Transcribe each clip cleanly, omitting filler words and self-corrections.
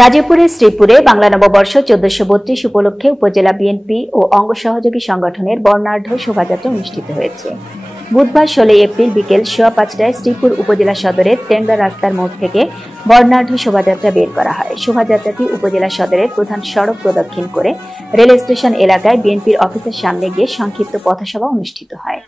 গাজীপুরের শ্রীপুরে বাংলা নববর্ষ 1432 উপলক্ষে উপজেলা বিএনপি ও অঙ্গ সহযোগী সংগঠনের বর্ণাঢ্য শোভাযাত্রা অনুষ্ঠিত হয়েছে। বুধবার 16 এপ্রিল বিকেল 5:15টায় শ্রীপুর উপজেলা সদরের টেংরা রাস্তার মোড় থেকে বর্ণাঢ্য শোভাযাত্রা বের করা হয়। শোভাযাত্রাটি উপজেলা সদরের প্রধান সড়ক প্রদক্ষিণ করে রেল স্টেশন এলাকায় বিএনপির অফিসের সামনে গিয়ে সংক্ষিপ্ত পথসভা অনুষ্ঠিত হয়।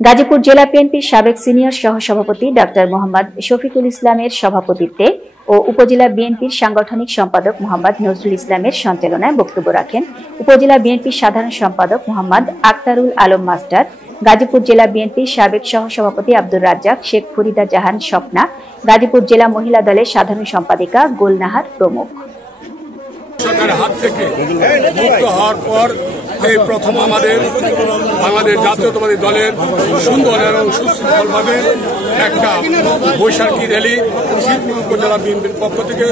গাজীপুর জেলা বিএনপির সাবেক সিনিয়র সহসভাপতি ডাক্তার মোহাম্মদ শফিকুল ইসলামের সভাপতিত্বে ও উপজেলা বিএনপির সাংগঠনিক সম্পাদক মোহাম্মদ নজরুল ইসলামের সঞ্চালনায় বক্তব্য রাখেন উপজেলা বিএনপির সাধারণ সম্পাদক মোহাম্মদ আক্তারুল আলম মাস্টার, গাজীপুর জেলা বিএনপির সাবেক সহসভাপতি আব্দুর রাজ্জাক, শেখ ফরিদা জাহান স্বপ্না, গাজীপুর জেলা মহিলা দলের সাধারণ সম্পাদিকা গুলনাহার প্রমুখ। সরকারের হাত থেকে মুক্ত হওয়ার পর এই প্রথম আমাদের বাংলাদেশ জাতীয়তাবাদী দলের সুন্দর এবং সুশৃঙ্খলভাবে একটা বৈশাখী র্যালি শ্রীপুর উপজেলা বিএনপির পক্ষ থেকে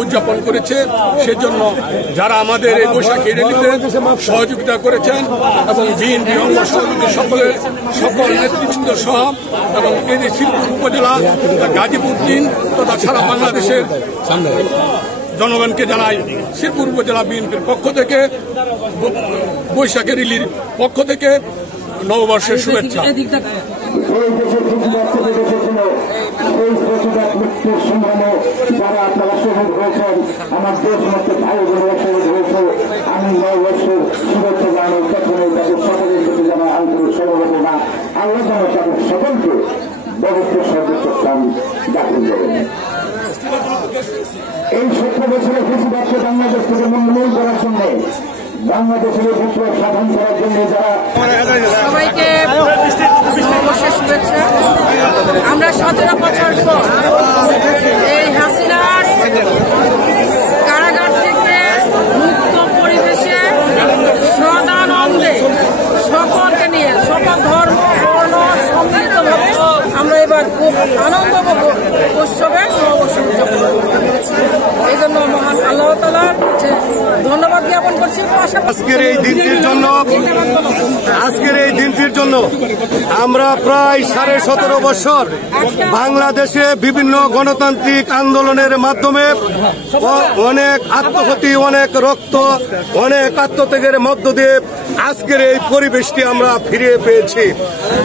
উদযাপন করেছে। সেজন্য যারা আমাদের এই বৈশাখী র্যালিতে সহযোগিতা করেছেন এবং বিএনপি অঙ্গ সহযোগী সকল নেতৃবৃন্দ সহ এবং এই শ্রীপুর উপজেলা গাজীপুর দিন তথা সারা বাংলাদেশের জনগণকে জানাই শ্রীপুর উপজেলা বিএনপির পক্ষ থেকে বৈশাখী র্যালির পক্ষ থেকে নববর্ষের শুভেচ্ছা। এই 17 বছরের কৃষিবাদকে বাংলাদেশ থেকে মূল করার জন্য বাংলাদেশের বিপ্লব সাধন করার জন্য যারা সবাইকে নববর্ষের শুভেচ্ছা। আমরা 17 বছর পর এই হাসিনার কারাগার থেকে মুক্ত পরিবেশে সদানন্দে সকলকে নিয়ে সকল ধর্ম বর্ণ সম্মিলিতভাবে আমরা এবার খুব আনন্দ উৎসবে নববর্ষ উদযাপন করেছি। এই জন্য মহান আল্লাহ তাআলার ধন্যবাদ জ্ঞাপন করছি। আজকের এই দিনটির জন্য আমরা প্রায় 17.5 বছর বাংলাদেশে বিভিন্ন গণতান্ত্রিক আন্দোলনের মাধ্যমে অনেক আত্মঘাতী, অনেক রক্ত, অনেক আত্মত্যাগের মধ্য দিয়ে আজকের এই পরিবেশটি আমরা ফিরে পেয়েছি।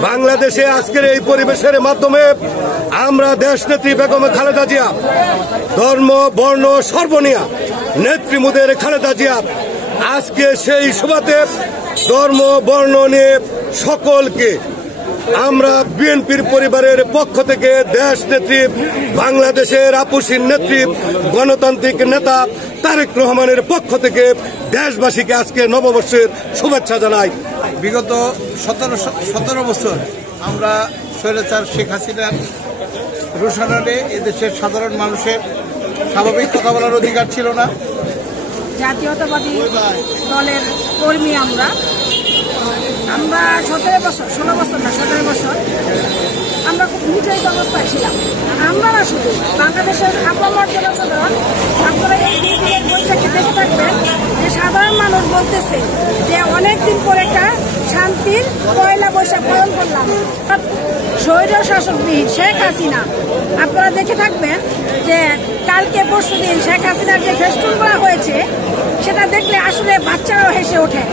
বাংলাদেশে আজকের এই পরিবেশের মাধ্যমে আমরা দেশনেত্রী বেগম খালেদা জিয়া, ধর্ম বর্ণ সর্বনিয়া নেত্রীমুদের খালেদা জিয়া আজকে সেই সভাতে ধর্ম বর্ণ নিয়ে সকলকে আমরা বিএনপির পরিবারের পক্ষ থেকে দেশ নেত্রী, বাংলাদেশের আপসীন নেত্রী, গণতান্ত্রিক নেতা তারেক রহমানের পক্ষ থেকে দেশবাসীকে আজকে নববর্ষের শুভেচ্ছা জানাই। বিগত 17 বছর আমরা স্বৈরাচার শেখ হাসিনার রোশানলে এদেশের সাধারণ মানুষের স্বাভাবিক কথা বলার অধিকার ছিল না। জাতীয়তাবাদী দলের কর্মী আমরা 17 বছর 16 বছর না 17 বছর আমরা খুব নিচের অবস্থায় ছিলাম। আমরা না শুধু বাংলাদেশের আপামর জনসাধারণ, আপনারা এই দিনের বৈশাখী দেখে থাকবেন যে সাধারণ মানুষ বলতেছে যে অনেকদিন পর একটা শান্তির পয়লা বৈশাখ পালন করলাম। স্বৈর শাসকবিহীন শেখ হাসিনা আপনারা দেখে থাকবেন যে কালকে পরশু দিন শেখ হাসিনার যে ফেস্টুন করা হয়েছে সেটা দেখলে আসলে বাচ্চারাও হেসে ওঠে।